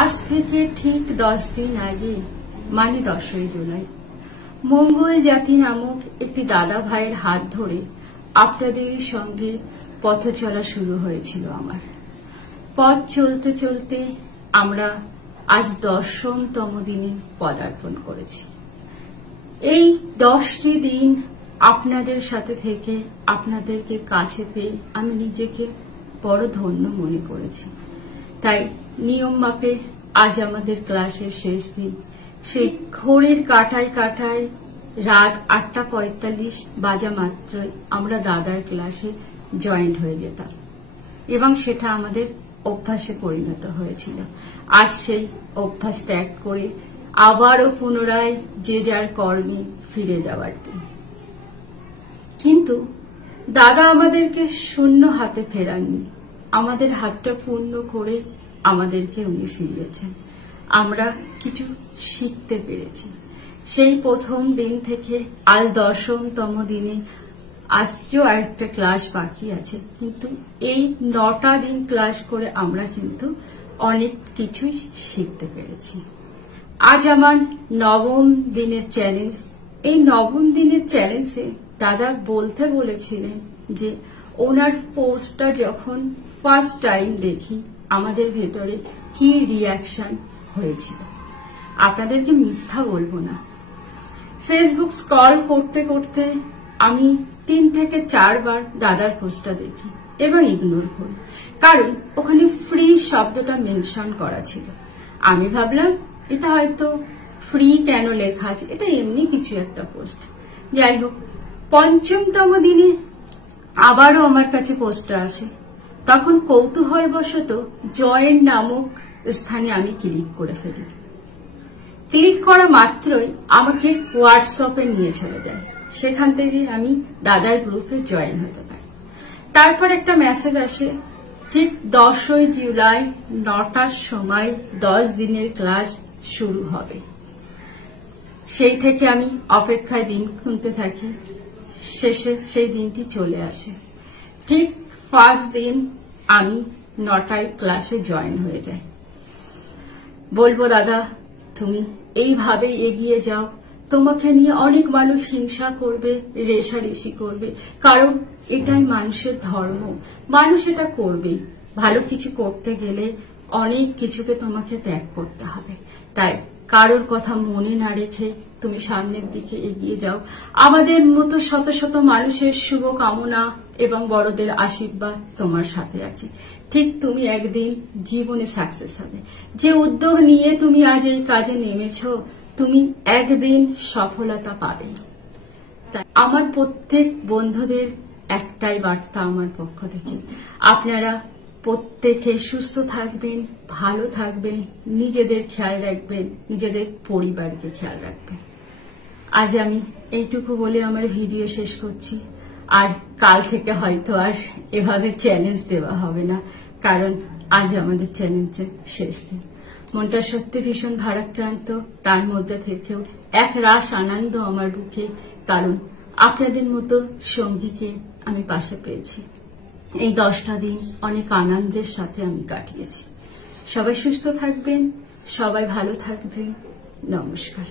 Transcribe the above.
আজ থেকে ঠিক 10 দিন আগে মানে 10ই জুলাই মঙ্গল জাতি নামক একটি দাদা ভাইয়ের হাত ধরে আপনাদের সঙ্গে পথ চলা শুরু হয়েছিল আমার। পথ চলতে চলতে আমরা আজ 10তম দিনে পদার্পণ করেছি। এই 10টি দিন আপনাদের সাথে থেকে আপনাদেরকে কাছে পেয়ে আমি নিজেকে বড় ধন্য মনে করেছি। তাই নিয়ম মাপে আজ আমাদের ক্লাসের শেষ দিন। সেই ঘড়ির কাঁটায় কাঁটায় রাত 8:45 বাজা মাত্রই আমরা দাদার ক্লাসে জয়েন্ট হয়ে যেতাম এবং সেটা আমাদের অভ্যাসে পরিণত হয়েছিল। আজ সেই অভ্যাস ত্যাগ করে আবারও পুনরায় যে যার কর্মে ফিরে যাওয়ার দিন। কিন্তু দাদা আমাদেরকে শূন্য হাতে ফেরাননি, আমাদের হাতটা পূর্ণ করে আমাদেরকে উনি ফিরিয়েছেন। আমরা কিছু শিখতে পেরেছি। সেই প্রথম দিন থেকে আজ 10তম দিনে আজও একটা ক্লাস বাকি আছে, কিন্তু এই 9টা দিন ক্লাস করে আমরা কিন্তু অনেক কিছু শিখতে পেরেছি। আজ আমার 9ম দিনের চ্যালেঞ্জ। এই 9ম দিনের চ্যালেঞ্জে দাদা বলতে বলেছিলেন যে ওনার পোস্টটা যখন ফার্স্ট টাইম দেখি আমাদের ভেতরে কি রিয়াকশন হয়েছিল। আপনাদেরকে মিথ্যা বলবো না, ফেসবুক স্ক্রল করতে করতে আমি 3 থেকে 4 বার দাদার পোস্টটা দেখি এবং ইগনোর করি, কারণ ওখানে ফ্রি শব্দটা মেনশন করা ছিল। আমি ভাবলাম এটা হয়তো ফ্রি কেন লেখা আছে, এটা এমনি কিছু একটা পোস্ট। যাই হোক, 5তম দিনে আবারও আমার কাছে পোস্টটা আসে। তখন কৌতূহলবশত জয়েন নামক স্থানে আমি ক্লিক করে ফেলি। ক্লিক করা মাত্রই আমাকে হোয়াটসঅ্যাপে নিয়ে চলে যায়। সেখান থেকে আমি দাদার গ্রুপে জয়েন হতে পারি। তারপর একটা মেসেজ আসে, ঠিক 10ই জুলাই 9টার সময় 10 দিনের ক্লাস শুরু হবে। সেই থেকে আমি অপেক্ষায় দিন গুনতে থাকি। শেষে সেই দিনটি চলে আসে। ঠিক ফার্স্ট দিন আমি 9টায় ক্লাসে জয়েন হয়ে যাই। বলবো দাদা তুমি এইভাবে এগিয়ে যাও, তোমাকে নিয়ে অনেক মানুষ হিংসা করবে, রেষারেষি করবে, কারণ এটাই মানুষের ধর্ম। মানুষ এটা করবে। ভালো কিছু করতে গেলে অনেক কিছুকে তোমাকে ত্যাগ করতে হবে। তাই কারোর কথা মনে না রেখে তুমি সামনের দিকে এগিয়ে যাও। আমাদের মতো শত শত মানুষের শুভ কামনা এবং বড়দের আশীর্বাদ তোমার সাথে আছে। ঠিক তুমি একদিন জীবনে সাকসেস হবে। যে উদ্যোগ নিয়ে তুমি আজ এই কাজে নেমেছো, তুমি একদিন সফলতা পাবে। তাই আমার প্রত্যেক বন্ধুদের একটাই বার্তা আমার পক্ষ থেকে, আপনারা প্রত্যেকে সুস্থ থাকবেন, ভালো থাকবেন, নিজেদের খেয়াল রাখবেন, নিজেদের পরিবারকে খেয়াল রাখবেন। আজ আমি এইটুকু বলে আমার ভিডিও শেষ করছি। আর কাল থেকে হয়তো আর এভাবে চ্যালেঞ্জ দেওয়া হবে না, কারণ আজ আমাদের চ্যালেঞ্জের শেষ দিন। মনটা সত্যি ভীষণ ভারাক্রান্ত, তার মধ্যে থেকেও এক রাশ আনন্দ আমার বুকে, কারণ আপনাদের মতো সঙ্গীকে আমি পাশে পেয়েছি। এই 10টা দিন অনেক আনন্দের সাথে আমি কাটিয়েছি। সবাই সুস্থ থাকবেন, সবাই ভালো থাকবেন। নমস্কার।